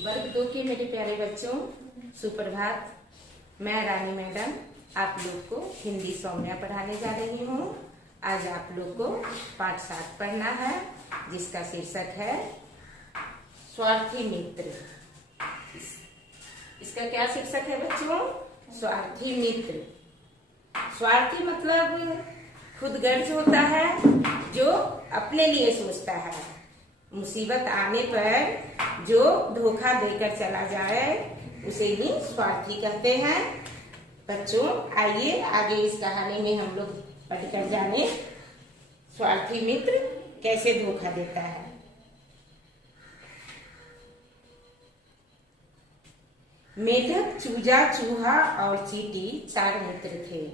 वर्ग 2 के मेरे प्यारे बच्चों, सुप्रभात। मैं रानी मैडम आप लोग को हिंदी सौम्या पढ़ाने जा रही हूँ। आज आप लोग को पाठ 7 पढ़ना है, जिसका शीर्षक है स्वार्थी मित्र। इसका क्या शीर्षक है बच्चों? स्वार्थी मित्र। स्वार्थी मतलब खुदगर्ज होता है, जो अपने लिए सोचता है। मुसीबत आने पर जो धोखा देकर चला जाए उसे ही स्वार्थी कहते हैं। बच्चों आइए आगे इस कहानी में हम लोग पढ़कर जाने स्वार्थी मित्र कैसे धोखा देता है। मेढक, चूजा, चूहा और चींटी 4 मित्र थे।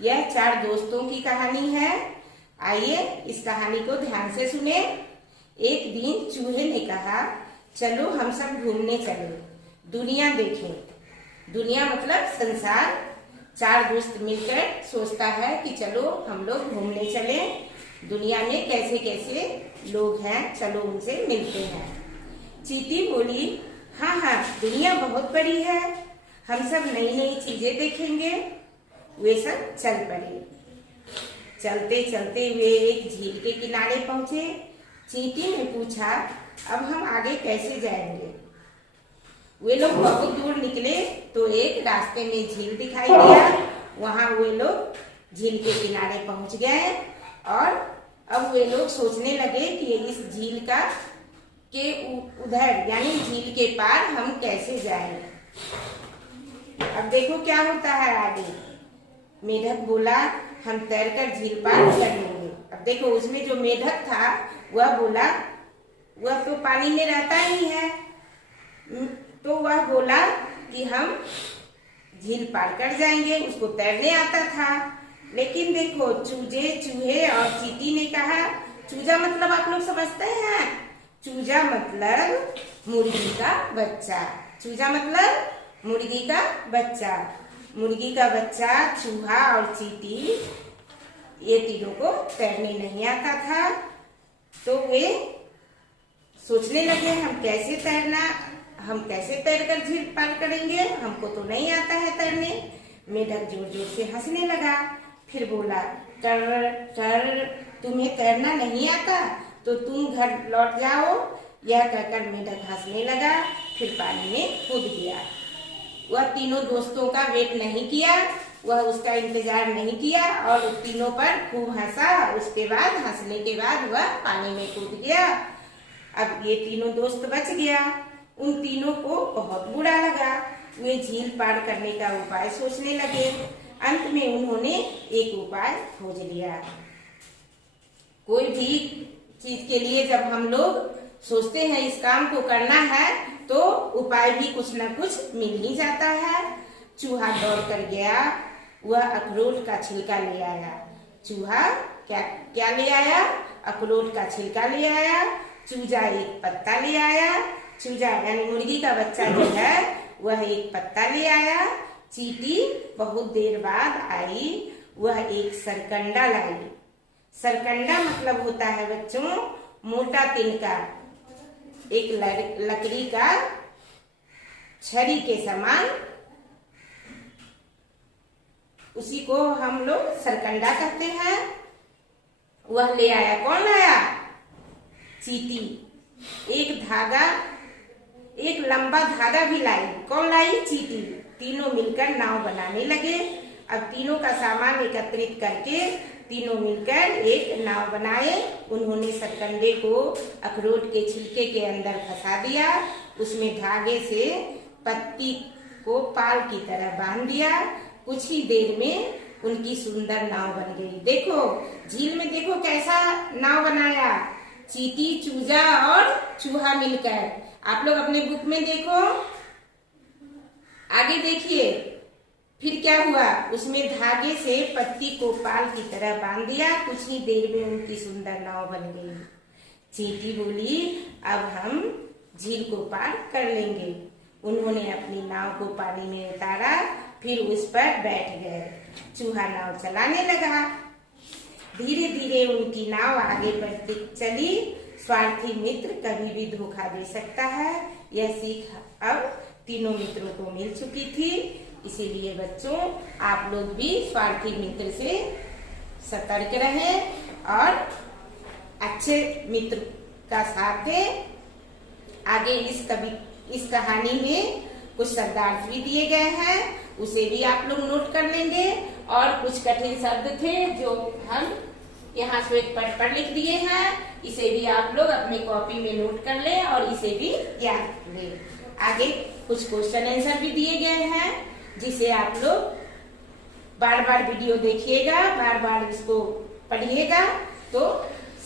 यह 4 दोस्तों की कहानी है। आइए इस कहानी को ध्यान से सुने। एक दिन चूहे ने कहा, चलो हम सब घूमने चले, दुनिया देखें। दुनिया मतलब संसार। 4 दोस्त मिलकर सोचता है कि चलो हम लोग घूमने चले, दुनिया में कैसे कैसे लोग हैं, चलो उनसे मिलते हैं। चींटी बोली, हाँ हाँ दुनिया बहुत बड़ी है, हम सब नई नई चीजें देखेंगे। वे सब चल पड़े। चलते चलते वे एक झील के किनारे पहुंचे। चींटी ने पूछा, अब हम आगे कैसे जाएंगे? वे लोग बहुत दूर निकले तो एक रास्ते में झील दिखाई दिया। वहां वे लोग झील के किनारे पहुंच गए और अब वे लोग सोचने लगे कि इस झील के उधर यानी झील के पार हम कैसे जाएं। अब देखो क्या होता है आगे। मेढक बोला, हम तैरकर झील पार कर लेंगे। अब देखो उसमें जो मेढक था वह बोला, वह तो पानी में रहता ही है, तो वह बोला कि हम झील पार कर जाएंगे, उसको तैरने आता था। लेकिन देखो चूजे, चूहे और चींटी ने कहा, चूजा मतलब आप लोग समझते हैं, चूजा मतलब मुर्गी का बच्चा। चूजा मतलब मुर्गी का बच्चा। मुर्गी का बच्चा, चूहा और चींटी, ये तीनों को तैरने नहीं आता था। तो वे सोचने लगे हम कैसे तैरकर झील पार करेंगे, हमको तो नहीं आता है तैरने। मेढक जोर जोर से हंसने लगा, फिर बोला, कर तुम्हें तैरना नहीं आता तो तुम घर लौट जाओ। यह कहकर मेढक हंसने लगा, फिर पानी में कूद गया। वह तीनों दोस्तों का वेट नहीं किया, वह उसका इंतजार नहीं किया और तीनों पर खूब हंसा। उसके बाद हंसने के बाद वह पानी में कूद गया। अब ये तीनों दोस्त बच गया। उन तीनों को बहुत बुरा लगा। वे झील पार करने का उपाय सोचने लगे। अंत में उन्होंने एक उपाय खोज लिया। कोई भी चीज के लिए जब हम लोग सोचते हैं इस काम को करना है तो उपाय भी कुछ न कुछ मिल ही जाता है। चूहा दौड़ कर गया, वह अखरोट का छिलका ले आया। चूहा क्या ले आया? अखरोट का छिलका ले आया। चूजा एक पत्ता ले आया। चूजा यानी मुर्गी का बच्चा जो है वह एक पत्ता ले आया। चींटी बहुत देर बाद आई, वह एक सरकंडा लाई। सरकंडा मतलब होता है बच्चों मोटा तिनका, एक लकड़ी का छड़ी के समान, उसी को हम लोग सरकंडा कहते हैं। वह ले आया। कौन लाया? चींटी। एक लंबा धागा भी लाई। कौन लाई? चींटी। तीनों मिलकर नाव बनाने लगे। अब तीनों का सामान एकत्रित करके तीनों मिलकर एक नाव बनाए। उन्होंने सरकंडे को अखरोट के छिलके के अंदर फंसा दिया। उसमें धागे से पत्ती को पाल की तरह बांध दिया। कुछ ही देर में उनकी सुंदर नाव बन गई। देखो झील में देखो कैसा नाव बनाया, चींटी, चूजा और चूहा मिलकर। आप लोग अपने बुक में देखो, आगे देखिए फिर क्या हुआ। उसमें धागे से पत्ती को पाल की तरह बांध दिया। कुछ ही देर में उनकी सुंदर नाव बन गई। चींटी बोली, अब हम झील को पार कर लेंगे। उन्होंने अपनी नाव को पानी में उतारा, फिर उस पर बैठ गए। चूहा नाव चलाने लगा। धीरे धीरे उनकी नाव आगे बढ़ती चली। स्वार्थी मित्र कभी भी धोखा दे सकता है। यह सीख अब तीनों मित्रों को मिल चुकी थी। इसीलिए बच्चों, आप लोग भी स्वार्थी मित्र से सतर्क रहें और अच्छे मित्र का साथ दें। आगे इस कहानी में कुछ शब्दार्थ भी दिए गए हैं, उसे भी आप लोग नोट कर लेंगे। और कुछ कठिन शब्द थे जो हम यहाँ श्वेत पट पर लिख दिए हैं, इसे भी आप लोग अपनी कॉपी में नोट कर लें और इसे भी याद कर लें। आगे कुछ क्वेश्चन आंसर भी दिए गए हैं, जिसे आप लोग बार बार वीडियो देखिएगा, बार बार इसको पढ़िएगा, तो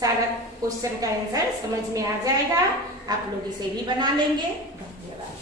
सारा क्वेश्चन का आंसर समझ में आ जाएगा। आप लोग इसे भी बना लेंगे। धन्यवाद।